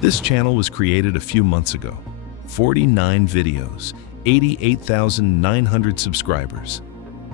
This channel was created a few months ago. 49 videos, 88,900 subscribers.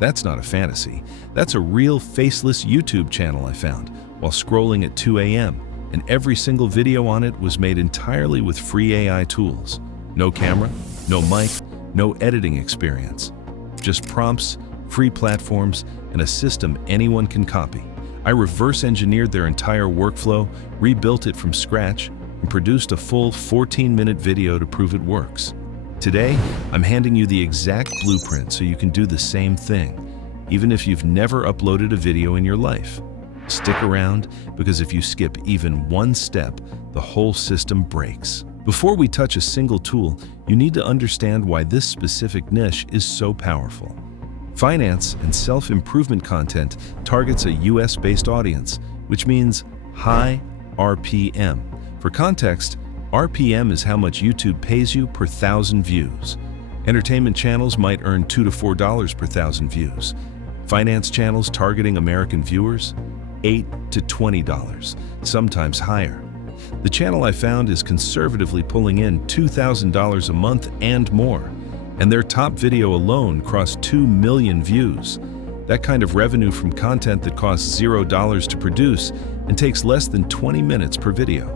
That's not a fantasy. That's a real faceless YouTube channel I found while scrolling at 2 a.m. And every single video on it was made entirely with free AI tools. No camera, no mic, no editing experience. Just prompts, free platforms, and a system anyone can copy. I reverse engineered their entire workflow, rebuilt it from scratch, and produced a full 14-minute video to prove it works. Today, I'm handing you the exact blueprint so you can do the same thing, even if you've never uploaded a video in your life. Stick around, because if you skip even one step, the whole system breaks. Before we touch a single tool, you need to understand why this specific niche is so powerful. Finance and self-improvement content targets a US-based audience, which means high RPM. For context, RPM is how much YouTube pays you per 1,000 views. Entertainment channels might earn $2 to $4 per 1,000 views. Finance channels targeting American viewers, $8 to $20, sometimes higher. The channel I found is conservatively pulling in $2,000 a month and more, and their top video alone crossed 2 million views. That kind of revenue from content that costs $0 to produce and takes less than 20 minutes per video.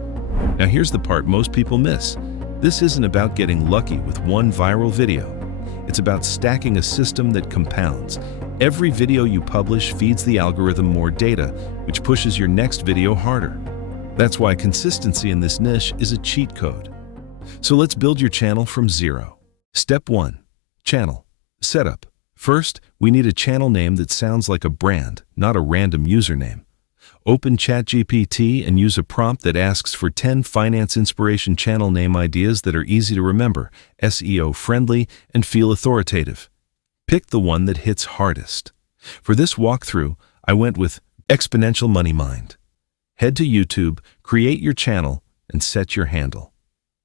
Now here's the part most people miss. This isn't about getting lucky with one viral video. It's about stacking a system that compounds. Every video you publish feeds the algorithm more data, which pushes your next video harder. That's why consistency in this niche is a cheat code. So let's build your channel from zero. Step 1. Channel. Setup. First, we need a channel name that sounds like a brand, not a random username. Open ChatGPT and use a prompt that asks for 10 finance inspiration channel name ideas that are easy to remember, SEO friendly, and feel authoritative. Pick the one that hits hardest. For this walkthrough, I went with Exponential Money Mind. Head to YouTube, create your channel, and set your handle.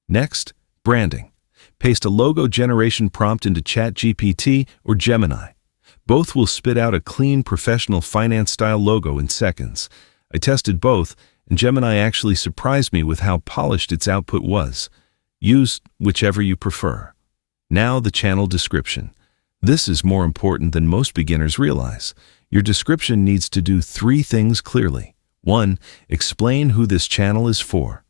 Next, branding. Paste a logo generation prompt into ChatGPT or Gemini. Both will spit out a clean, professional finance-style logo in seconds. I tested both, and Gemini actually surprised me with how polished its output was. Use whichever you prefer. Now the channel description. This is more important than most beginners realize. Your description needs to do 3 things clearly. 1. Explain who this channel is for.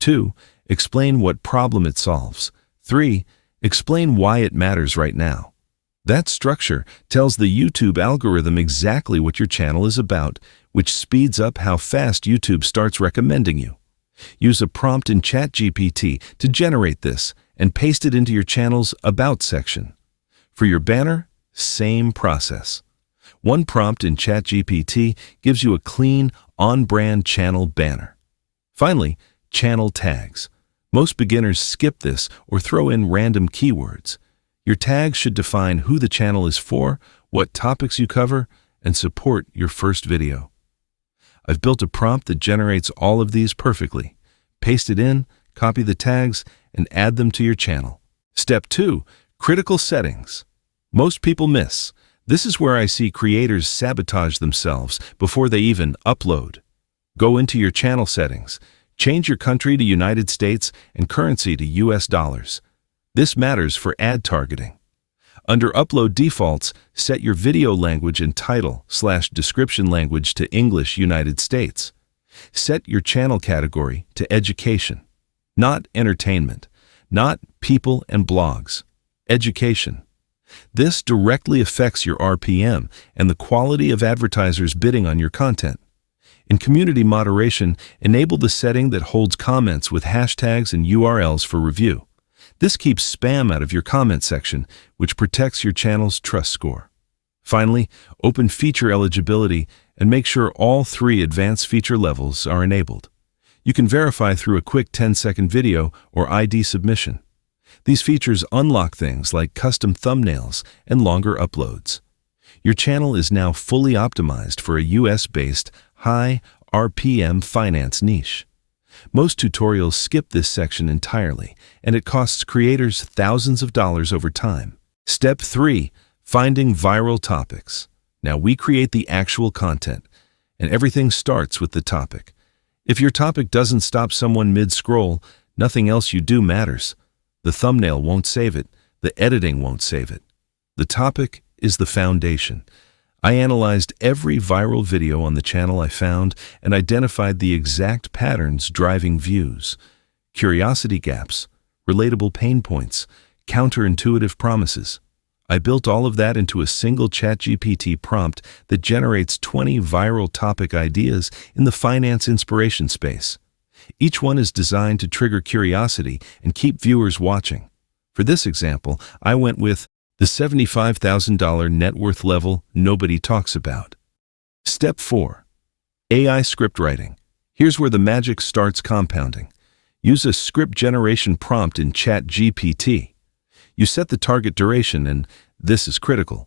2. Explain what problem it solves. 3. Explain why it matters right now. That structure tells the YouTube algorithm exactly what your channel is about, which speeds up how fast YouTube starts recommending you. Use a prompt in ChatGPT to generate this and paste it into your channel's About section. For your banner, same process. One prompt in ChatGPT gives you a clean, on-brand channel banner. Finally, channel tags. Most beginners skip this or throw in random keywords. Your tags should define who the channel is for, what topics you cover, and support your first video. I've built a prompt that generates all of these perfectly. Paste it in, copy the tags, and add them to your channel. Step 2. Critical settings. Most people miss. This is where I see creators sabotage themselves before they even upload. Go into your channel settings. Change your country to United States and currency to US dollars. This matters for ad targeting. Under Upload Defaults, set your video language and title/description language to English United States. Set your channel category to education, not entertainment, not people and blogs, education. This directly affects your RPM and the quality of advertisers bidding on your content. In community moderation, enable the setting that holds comments with hashtags and URLs for review. This keeps spam out of your comment section, which protects your channel's trust score. Finally, open feature eligibility and make sure all 3 advanced feature levels are enabled. You can verify through a quick 10-second video or ID submission. These features unlock things like custom thumbnails and longer uploads. Your channel is now fully optimized for a US-based, high RPM finance niche. Most tutorials skip this section entirely, and it costs creators thousands of dollars over time. Step 3. Finding viral topics. Now we create the actual content, and everything starts with the topic. If your topic doesn't stop someone mid-scroll, Nothing else you do matters. The thumbnail won't save it. The editing won't save it. The topic is the foundation. I analyzed every viral video on the channel I found and identified the exact patterns driving views. Curiosity gaps, relatable pain points, counterintuitive promises. I built all of that into a single ChatGPT prompt that generates 20 viral topic ideas in the finance inspiration space. Each one is designed to trigger curiosity and keep viewers watching. For this example, I went with the $75,000 net worth level nobody talks about. Step 4. AI script writing. Here's where the magic starts compounding. Use a script generation prompt in ChatGPT. You set the target duration, and this is critical.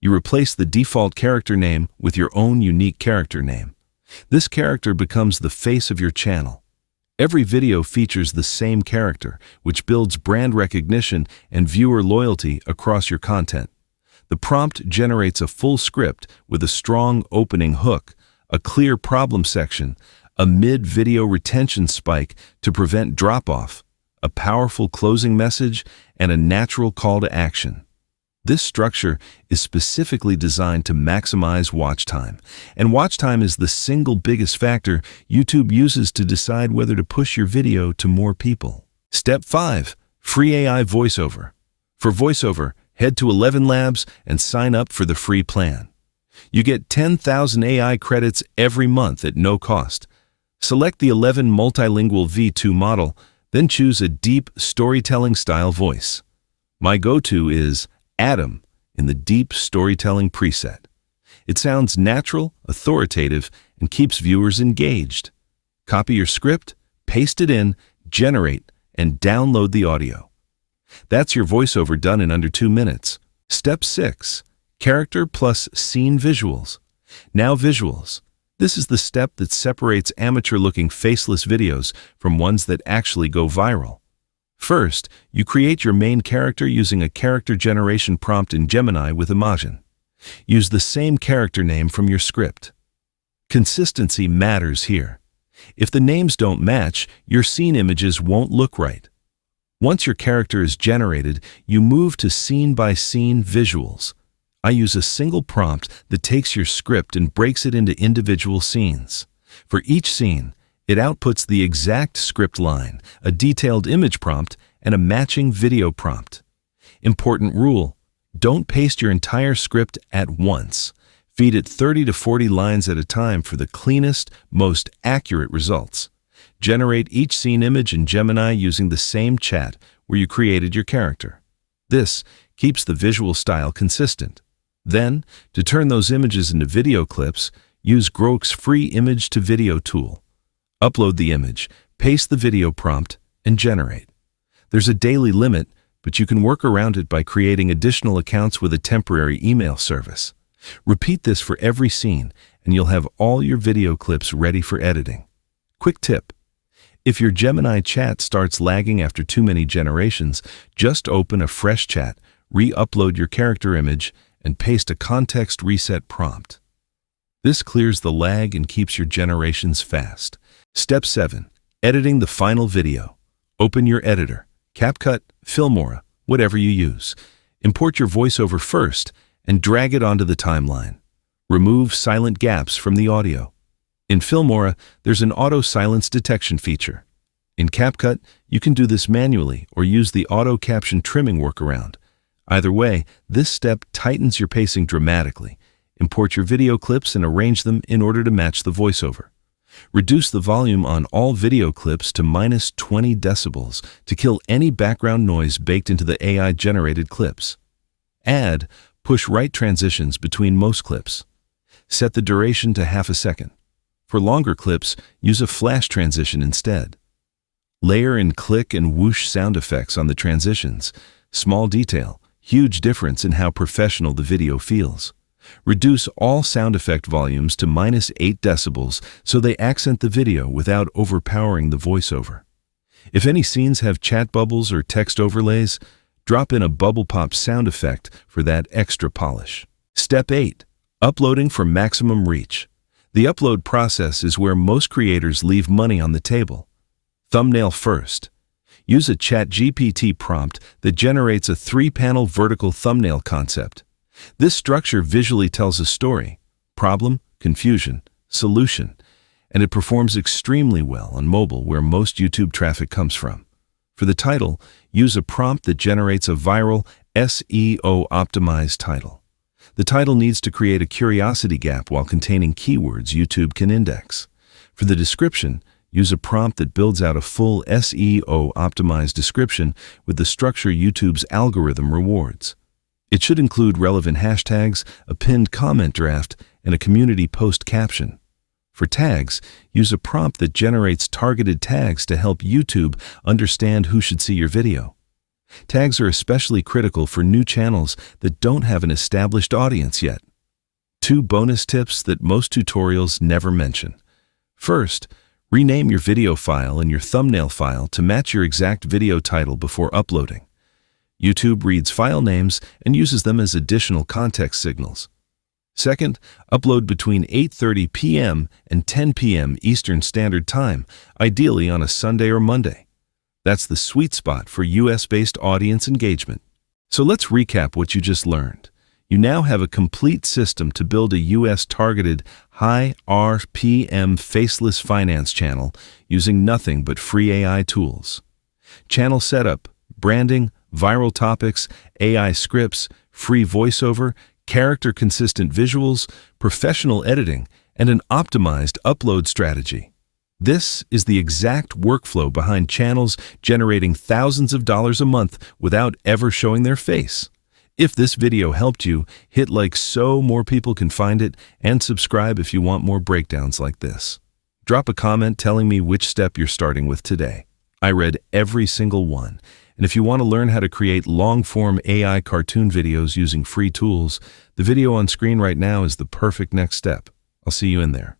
You replace the default character name with your own unique character name. This character becomes the face of your channel. Every video features the same character, which builds brand recognition and viewer loyalty across your content. The prompt generates a full script with a strong opening hook, a clear problem section, a mid-video retention spike to prevent drop-off, a powerful closing message, and a natural call to action. This structure is specifically designed to maximize watch time, and watch time is the single biggest factor YouTube uses to decide whether to push your video to more people. Step 5. Free AI Voiceover. For Voiceover, head to ElevenLabs and sign up for the free plan. You get 10,000 AI credits every month at no cost. Select the 11 multilingual V2 model, then choose a deep storytelling style voice. My go-to is Adam in the deep storytelling preset. It sounds natural, authoritative, and keeps viewers engaged. Copy your script, paste it in, generate, and download the audio. That's your voiceover done in under 2 minutes. Step 6. Character plus scene visuals. Now visuals. This is the step that separates amateur-looking faceless videos from ones that actually go viral. First, you create your main character using a character generation prompt in Gemini with Imagen. Use the same character name from your script. Consistency matters here. If the names don't match, your scene images won't look right. Once your character is generated, you move to scene-by-scene visuals. I use a single prompt that takes your script and breaks it into individual scenes. For each scene, it outputs the exact script line, a detailed image prompt, and a matching video prompt. Important rule: don't paste your entire script at once. Feed it 30 to 40 lines at a time for the cleanest, most accurate results. Generate each scene image in Gemini using the same chat where you created your character. This keeps the visual style consistent. Then, to turn those images into video clips, use Grok's free image-to-video tool. Upload the image, paste the video prompt, and generate. There's a daily limit, but you can work around it by creating additional accounts with a temporary email service. Repeat this for every scene, and you'll have all your video clips ready for editing. Quick tip: if your Gemini chat starts lagging after too many generations, just open a fresh chat, re-upload your character image, and paste a context reset prompt. This clears the lag and keeps your generations fast. Step 7. Editing the final video. Open your editor, CapCut, Filmora, whatever you use. Import your voiceover first and drag it onto the timeline. Remove silent gaps from the audio. In Filmora, there's an auto silence detection feature. In CapCut, you can do this manually or use the auto caption trimming workaround. Either way, this step tightens your pacing dramatically. Import your video clips and arrange them in order to match the voiceover. Reduce the volume on all video clips to -20 decibels to kill any background noise baked into the AI-generated clips. Add push-right transitions between most clips. Set the duration to half a second. For longer clips, use a flash transition instead. Layer in click and whoosh sound effects on the transitions. Small detail, huge difference in how professional the video feels. Reduce all sound effect volumes to -8 decibels so they accent the video without overpowering the voiceover. If any scenes have chat bubbles or text overlays, drop in a bubble pop sound effect for that extra polish. Step 8. Uploading for maximum reach. The upload process is where most creators leave money on the table. Thumbnail first, Use a ChatGPT prompt that generates a 3-panel vertical thumbnail concept. This structure visually tells a story: problem, confusion, solution, and it performs extremely well on mobile, where most YouTube traffic comes from. For the title, use a prompt that generates a viral, SEO-optimized title. The title needs to create a curiosity gap while containing keywords YouTube can index. For the description, use a prompt that builds out a full SEO-optimized description with the structure YouTube's algorithm rewards. It should include relevant hashtags, a pinned comment draft, and a community post caption. For tags, use a prompt that generates targeted tags to help YouTube understand who should see your video. Tags are especially critical for new channels that don't have an established audience yet. 2 bonus tips that most tutorials never mention. First, rename your video file and your thumbnail file to match your exact video title before uploading. YouTube reads file names and uses them as additional context signals. Second, upload between 8:30 p.m. and 10 p.m. Eastern Standard Time, ideally on a Sunday or Monday. That's the sweet spot for US-based audience engagement. So let's recap what you just learned. You now have a complete system to build a US-targeted, high RPM faceless finance channel using nothing but free AI tools. Channel setup, branding, viral topics, AI scripts, free voiceover, character-consistent visuals, professional editing, and an optimized upload strategy. This is the exact workflow behind channels generating thousands of dollars a month without ever showing their face. If this video helped you, hit like so more people can find it, and subscribe if you want more breakdowns like this. Drop a comment telling me which step you're starting with today. I read every single one. And if you want to learn how to create long-form AI cartoon videos using free tools, the video on screen right now is the perfect next step. I'll see you in there.